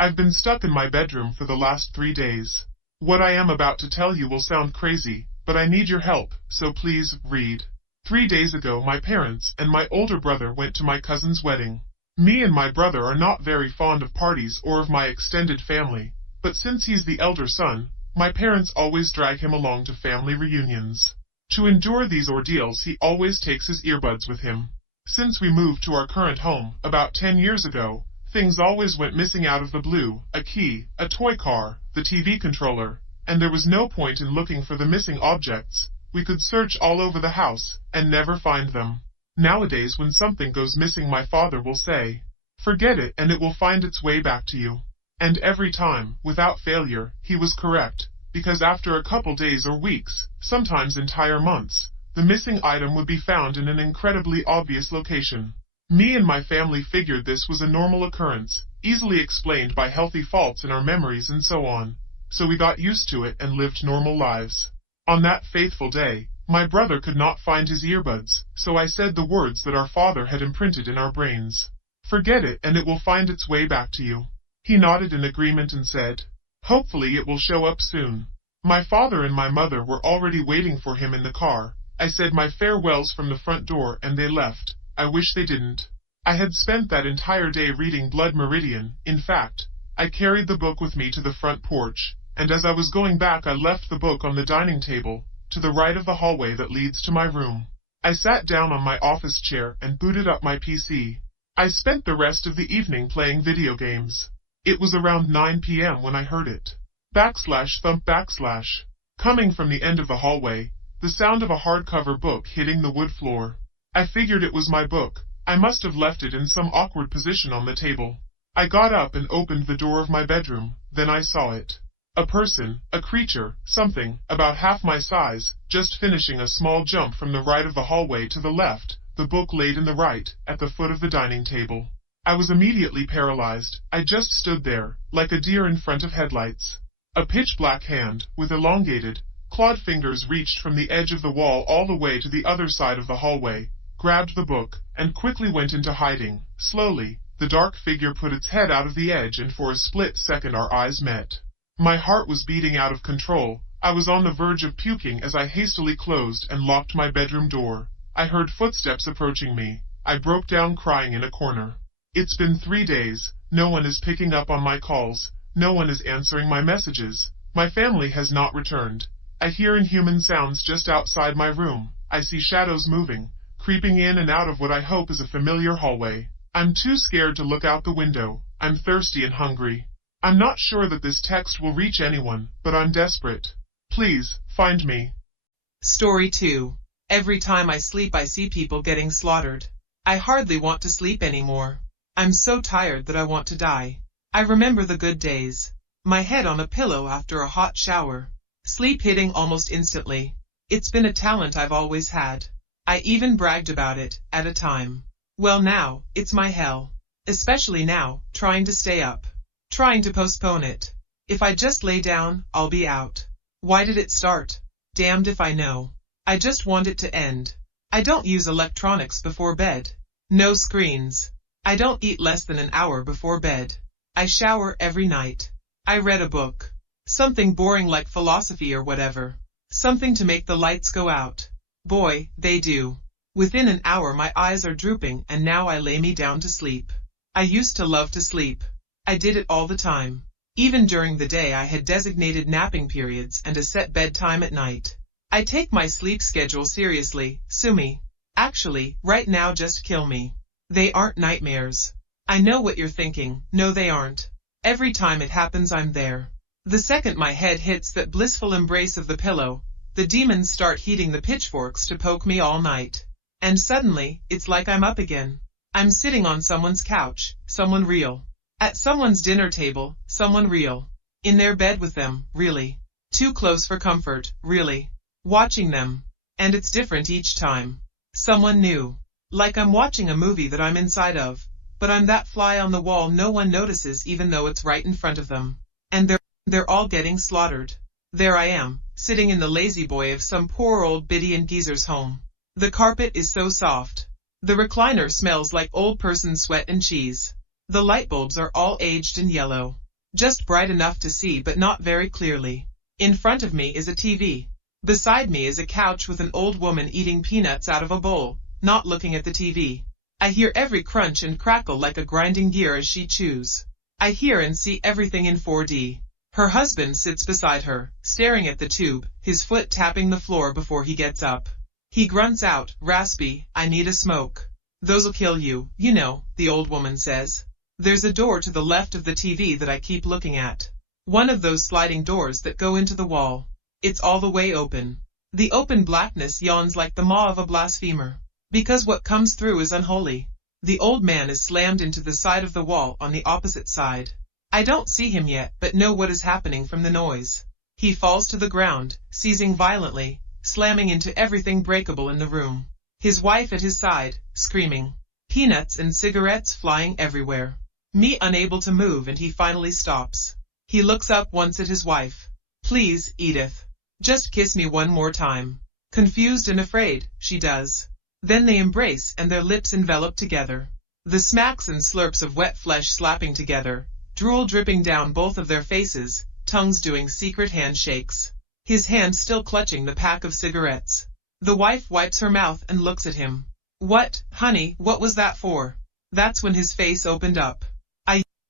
I've been stuck in my bedroom for the last 3 days. What I am about to tell you will sound crazy, but I need your help, so please, read. 3 days ago my parents and my older brother went to my cousin's wedding. Me and my brother are not very fond of parties or of my extended family, but since he's the elder son, my parents always drag him along to family reunions. To endure these ordeals he always takes his earbuds with him. Since we moved to our current home, about 10 years ago, things always went missing out of the blue: a key, a toy car, the TV controller, and there was no point in looking for the missing objects. We could search all over the house, and never find them. Nowadays when something goes missing my father will say, "Forget it and it will find its way back to you." And every time, without failure, he was correct, because after a couple days or weeks, sometimes entire months, the missing item would be found in an incredibly obvious location. Me and my family figured this was a normal occurrence, easily explained by healthy faults in our memories and so on, so we got used to it and lived normal lives. On that faithful day, my brother could not find his earbuds, so I said the words that our father had imprinted in our brains. "Forget it and it will find its way back to you." He nodded in agreement and said, "Hopefully it will show up soon." My father and my mother were already waiting for him in the car. I said my farewells from the front door and they left. I wish they didn't. I had spent that entire day reading Blood Meridian. In fact, I carried the book with me to the front porch, and as I was going back I left the book on the dining table, to the right of the hallway that leads to my room. I sat down on my office chair and booted up my PC. I spent the rest of the evening playing video games. It was around 9 p.m. when I heard it. /thump /. Coming from the end of the hallway, the sound of a hardcover book hitting the wood floor. I figured it was my book. I must have left it in some awkward position on the table. I got up and opened the door of my bedroom, then I saw it. A person, a creature, something, about half my size, just finishing a small jump from the right of the hallway to the left, the book laid in the right, at the foot of the dining table. I was immediately paralyzed. I just stood there, like a deer in front of headlights. A pitch-black hand, with elongated, clawed fingers reached from the edge of the wall all the way to the other side of the hallway, grabbed the book, and quickly went into hiding. Slowly, the dark figure put its head out of the edge and for a split second our eyes met. My heart was beating out of control. I was on the verge of puking as I hastily closed and locked my bedroom door. I heard footsteps approaching me. I broke down crying in a corner. It's been 3 days. No one is picking up on my calls. No one is answering my messages. My family has not returned. I hear inhuman sounds just outside my room. I see shadows moving, creeping in and out of what I hope is a familiar hallway. I'm too scared to look out the window. I'm thirsty and hungry. I'm not sure that this text will reach anyone, but I'm desperate. Please, find me. Story 2. Every time I sleep I see people getting slaughtered. I hardly want to sleep anymore. I'm so tired that I want to die. I remember the good days. My head on a pillow after a hot shower. Sleep hitting almost instantly. It's been a talent I've always had. I even bragged about it, at a time. Well now, it's my hell. Especially now, trying to stay up. Trying to postpone it. If I just lay down, I'll be out. Why did it start? Damned if I know. I just want it to end. I don't use electronics before bed. No screens. I don't eat less than an hour before bed. I shower every night. I read a book. Something boring like philosophy or whatever. Something to make the lights go out. Boy, they do. Within an hour my eyes are drooping and now I lay me down to sleep. I used to love to sleep. I did it all the time. Even during the day I had designated napping periods and a set bedtime at night. I take my sleep schedule seriously. Sue me. Actually, right now just kill me. They aren't nightmares. I know what you're thinking. No, they aren't. Every time it happens I'm there. The second my head hits that blissful embrace of the pillow, the demons start heating the pitchforks to poke me all night. And suddenly, it's like I'm up again. I'm sitting on someone's couch, someone real. At someone's dinner table, someone real. In their bed with them, really. Too close for comfort, really. Watching them. And it's different each time. Someone new. Like I'm watching a movie that I'm inside of, but I'm that fly on the wall no one notices even though it's right in front of them. And they're all getting slaughtered. There I am, sitting in the lazy boy of some poor old biddy and geezer's home. The carpet is so soft. The recliner smells like old person sweat and cheese. The light bulbs are all aged and yellow. Just bright enough to see but not very clearly. In front of me is a TV. Beside me is a couch with an old woman eating peanuts out of a bowl, not looking at the TV. I hear every crunch and crackle like a grinding gear as she chews. I hear and see everything in 4D. Her husband sits beside her, staring at the tube, his foot tapping the floor before he gets up. He grunts out, raspy, "I need a smoke." "Those'll kill you, you know," the old woman says. There's a door to the left of the TV that I keep looking at. One of those sliding doors that go into the wall. It's all the way open. The open blackness yawns like the maw of a blasphemer. Because what comes through is unholy. The old man is slammed into the side of the wall on the opposite side. I don't see him yet, but know what is happening from the noise. He falls to the ground, seizing violently, slamming into everything breakable in the room. His wife at his side, screaming. Peanuts and cigarettes flying everywhere. Me unable to move, and he finally stops. He looks up once at his wife. "Please, Edith. Just kiss me one more time." Confused and afraid, she does. Then they embrace and their lips envelop together. The smacks and slurps of wet flesh slapping together, drool dripping down both of their faces, tongues doing secret handshakes. His hand still clutching the pack of cigarettes. The wife wipes her mouth and looks at him. "What, honey, what was that for?" That's when his face opened up.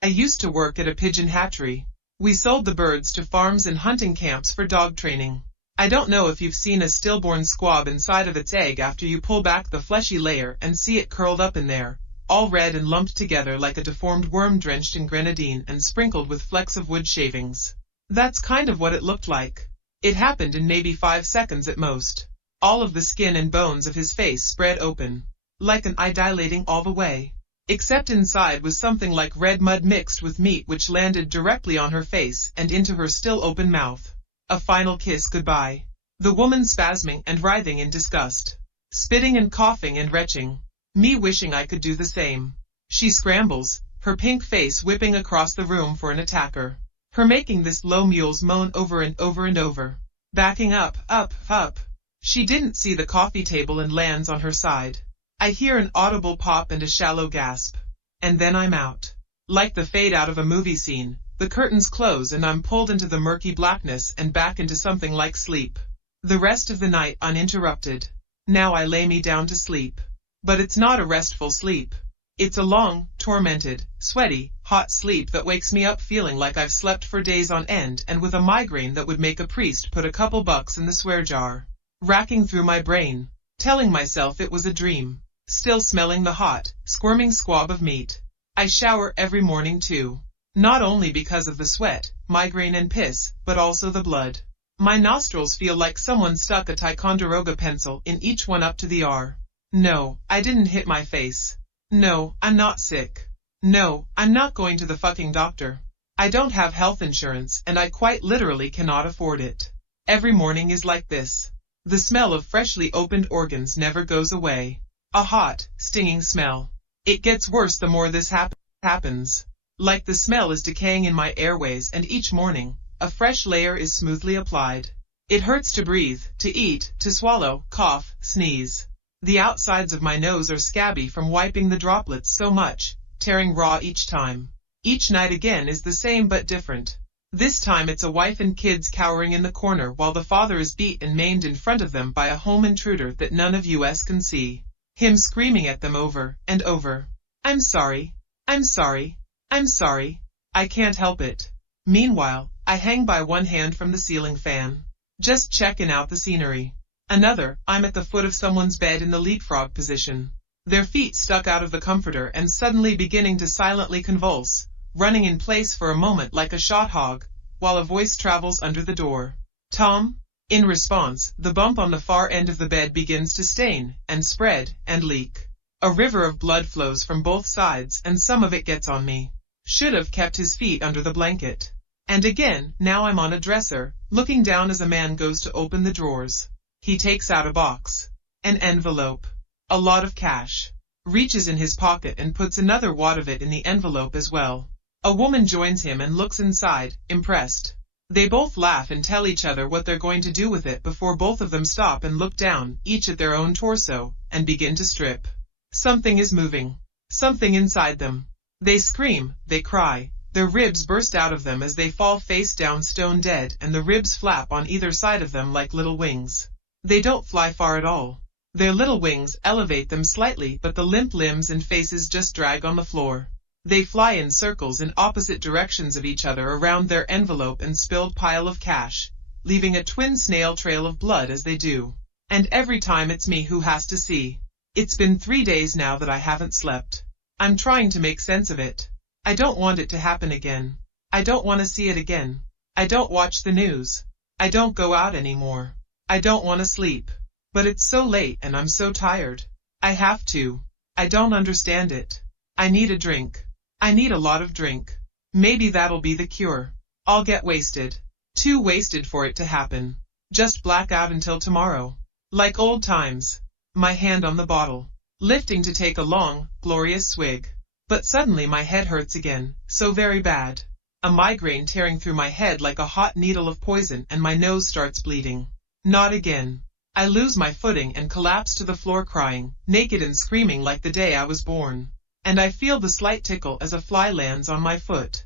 I used to work at a pigeon hatchery. We sold the birds to farms and hunting camps for dog training. I don't know if you've seen a stillborn squab inside of its egg after you pull back the fleshy layer and see it curled up in there, all red and lumped together like a deformed worm drenched in grenadine and sprinkled with flecks of wood shavings. That's kind of what it looked like. It happened in maybe 5 seconds at most. All of the skin and bones of his face spread open, like an eye dilating all the way. Except inside was something like red mud mixed with meat which landed directly on her face and into her still open mouth. A final kiss goodbye. The woman spasming and writhing in disgust. Spitting and coughing and retching. Me wishing I could do the same. She scrambles, her pink face whipping across the room for an attacker. Her making this low mule's moan over and over and over. Backing up, up, up. She didn't see the coffee table and lands on her side. I hear an audible pop and a shallow gasp. And then I'm out. Like the fade out of a movie scene, the curtains close and I'm pulled into the murky blackness and back into something like sleep. The rest of the night uninterrupted. Now I lay me down to sleep. But it's not a restful sleep. It's a long, tormented, sweaty, hot sleep that wakes me up feeling like I've slept for days on end and with a migraine that would make a priest put a couple bucks in the swear jar. Racking through my brain, telling myself it was a dream. Still smelling the hot, squirming squab of meat. I shower every morning too. Not only because of the sweat, migraine and piss, but also the blood. My nostrils feel like someone stuck a Ticonderoga pencil in each one up to the R. No, I didn't hit my face. No, I'm not sick. No, I'm not going to the fucking doctor. I don't have health insurance and I quite literally cannot afford it. Every morning is like this. The smell of freshly opened organs never goes away. A hot, stinging smell. It gets worse the more this happens. Like the smell is decaying in my airways and each morning, a fresh layer is smoothly applied. It hurts to breathe, to eat, to swallow, cough, sneeze. The outsides of my nose are scabby from wiping the droplets so much, tearing raw each time. Each night again is the same but different. This time it's a wife and kids cowering in the corner while the father is beat and maimed in front of them by a home intruder that none of us can see. Him screaming at them over and over. "I'm sorry. I'm sorry. I'm sorry. I can't help it." Meanwhile, I hang by one hand from the ceiling fan. Just checking out the scenery. Another, I'm at the foot of someone's bed in the leapfrog position. Their feet stuck out of the comforter and suddenly beginning to silently convulse, running in place for a moment like a shot hog, while a voice travels under the door. "Tom?" In response, the bump on the far end of the bed begins to stain, and spread, and leak. A river of blood flows from both sides and some of it gets on me. Should have kept his feet under the blanket. And again, now I'm on a dresser, looking down as a man goes to open the drawers. He takes out a box. An envelope. A lot of cash. Reaches in his pocket and puts another wad of it in the envelope as well. A woman joins him and looks inside, impressed. They both laugh and tell each other what they're going to do with it before both of them stop and look down, each at their own torso, and begin to strip. Something is moving. Something inside them. They scream, they cry, Their ribs burst out of them as they fall face down stone dead, and the ribs flap on either side of them like little wings. They don't fly far at all. Their little wings elevate them slightly, but the limp limbs and faces just drag on the floor. They fly in circles in opposite directions of each other around their envelope and spilled pile of cash, leaving a twin snail trail of blood as they do. And every time it's me who has to see. It's been 3 days now that I haven't slept. I'm trying to make sense of it. I don't want it to happen again. I don't want to see it again. I don't watch the news. I don't go out anymore. I don't want to sleep. But it's so late and I'm so tired. I have to. I don't understand it. I need a drink. I need a lot of drink. Maybe that'll be the cure. I'll get wasted. Too wasted for it to happen. Just black out until tomorrow. Like old times. My hand on the bottle, lifting to take a long, glorious swig. But suddenly my head hurts again, so very bad. A migraine tearing through my head like a hot needle of poison, and my nose starts bleeding. Not again. I lose my footing and collapse to the floor crying, naked and screaming like the day I was born. And I feel the slight tickle as a fly lands on my foot.